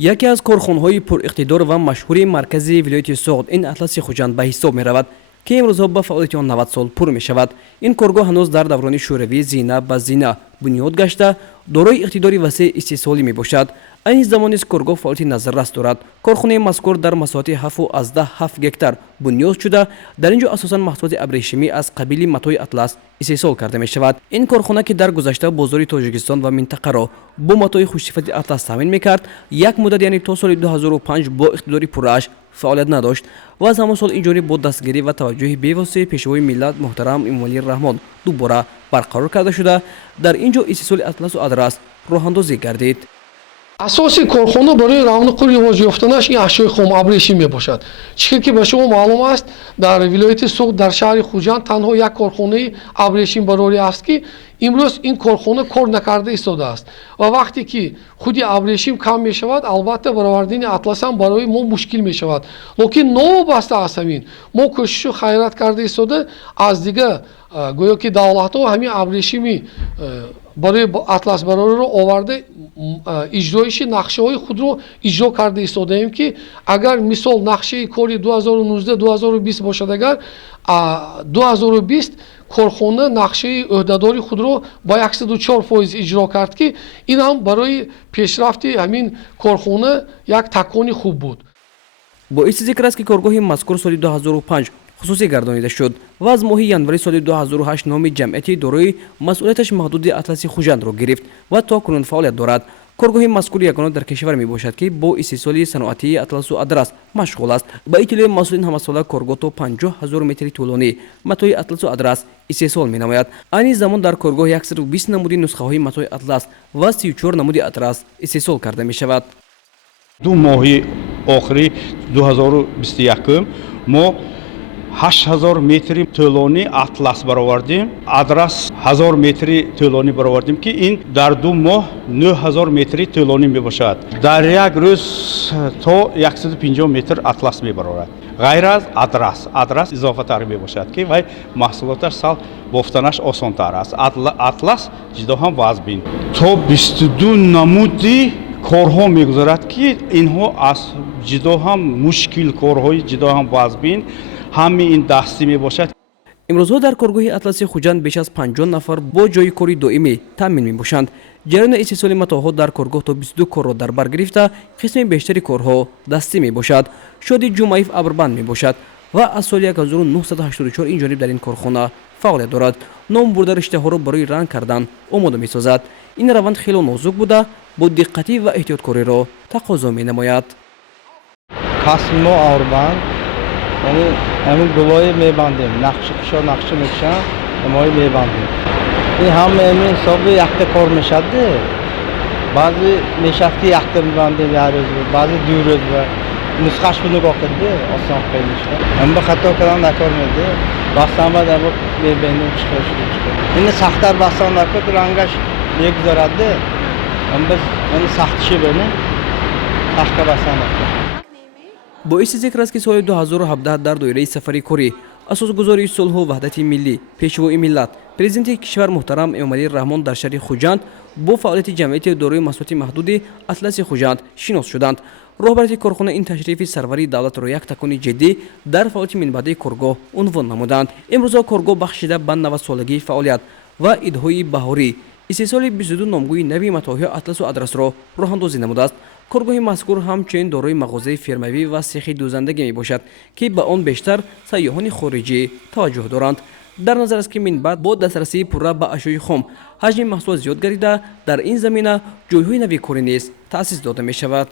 یکی از کارخانه‌های پراقتدار و مشهور مرکز ولایت سوغد این اطلس خوجند به حساب می‌رود که امروزها با فعالیت آن 90 سال پر می‌شود. این کارگاه هنوز در دوران شوروی زینه به زینه بنیاد گشته دارای اقتداری وسیع استحصالی میباشد. این زمان است کارگاه فعالیت نظررس دارد. کارخانه مذکور در مساحت 7 گکتار بنیاد شده. در اینجا اساساً محصولات ابریشمی از قبیل متای اطلس استحصال کرده می شود. این کارخانه که در گذشته بازار تاجیکستان و منطقه را با متای خوشصفت اطلس تامین میکرد، یک مدت یعنی تا سال 2005 با اقتداری پررشت فعالیت نداشت و از همان سال اینجوری با دستگیری و توجه بی‌واسطه پیشوای ملت محترم امامعلی رحمان دوباره برقرار کرده شده در اینجا استحصال اطلس و ادرس راه‌اندازی گردید. اساسی کارخانه برای رونق و رواج یافتنش این اشیاء خام ابریشمی میباشد. چون که به شما معلوم است در ولایت سوغد در شهر خوجند تنها یک کارخانه ابریشم براری است که امروز این کارخانه کار نکرده ایستاده است و وقتی که خودی ابریشم کم می شود البته برآوردن اطلس هم برای ما مشکل می شود. لیکن نوبسته است همین ما کوشش و خیرات کرده ایستاده از دیگه گویا که دولت ها همین ابریشمی برای اطلس براری رو آورده اجرایش نقشه های خود رو اجرا کرده ایستاده ایم که اگر مثال نقشه کاری 2019-2020 باشد اگر 2020 کارخانه نقشه عهدهداری خود رو با 104% اجرا کرد که این هم برای پیشرفت همین کارخانه یک تکانی خوب بود. باعث ذکر است که کارگاه مذکور سال 2005 خصوصی گردانیده شد و از ماه ینوری سال 2008 نام جمعیتی دارای مسئولیتش محدود اطلس خوجند را گرفت و تا کنون فعالیت دارد. کارگاه مذکور یگانه در کشور می باشد که با استحصال صنعتی اطلس و ادرس مشغول است. با اطلاع مسئولین همساله کارگاه تا 50,000 متر طولانی متای اطلس و ادرس استحصال می نماید. آن زمان در کارگاه 120 نمودی نسخه های متای اطلس و 34 نمودی ادرس استحصال کرده می شود. دو ماه آخری 2021 ما 8000 متر طولانی اطلس برآوردیم، ادرس 1000 متر طولانی برآوردیم که این در 2 ماه 9000 متر طولانی می باشد. در یک روز تا 150 متر اطلس می برآورد. غیر از ادرس اضافه تر می باشد که وای محصولاتش سال بافتنش آسان تر است. اطلس جدا هم وزن تا 22 نمودی کارها میگذارد که اینها از جدا هم مشکل کارهای جدا هم وزن همین این دستی می باشد. امروزها در کارگاه اطلس خوجند بیش از 50 نفر با جای کاری دائمی تامین می باشند. جریان استحصال متاها در کارگاه تا 22 کار را در بر گرفته، قسم بیشتری کارها دستی می باشد. شادی جمعیف ابربند می باشد و از سال 1984 این جانب در این کارخانه فعالیت دارد. نام برده رشته ها را برای رنگ کردن آماده می سازد. این روند خیلی نازک بوده با دقتی و احتیاطکاری را تقاضا می نماید. کسم و ابربند یعنی همین گلای میبندیم، نقشه میکشن همایی میبندیم. این هم همین حساب یخته کار میشده. بعضی میشد که یخته میبندیم یه روز بعضی 2 روز نسخهش رو نگاه کرده آسان خیلی میشه. هم به خطا کردن نکار میده. بستن بعد هم میبینیم چیکارش میشه. این سخت‌تر بستن نکرد رنگش میگذارده. هم بس این سختشی بینه. سخت بستن نکرد. باعث ذکر است که سال 2017 در دایره سفری کاری اساسگذاری صلح و وحدت ملی پیشوای ملت پرزیدنت کشور محترم امامعلی رحمان در شهر خوجند با فعالیت جمعیت دارای مسئولیت محدود اطلس خوجند شناس شدند. رهبری کارخانه این تشریف سروری دولت را یک تکانی جدی در فعالیت منبعد کارگاه عنوان نمودند. امروزها کارگاه بخشیده به 90 سالگی فعالیت و ایدهای بهاری استحصال 22 نامگوی نوی متاهای اطلس و ادرس را راه‌اندازی نموده است. کارگاه مذکور همچنین دارای مغازه فرموی و سیخ دوزندگی می باشد که به آن بیشتر سیاحان خارجی توجه دارند. در نظر است که من بعد با دسترسی پوره به اشیاء خام حجم محصول زیاد گردیده در این زمینه جایهای نوی کاری نیز تأسیس داده می شود.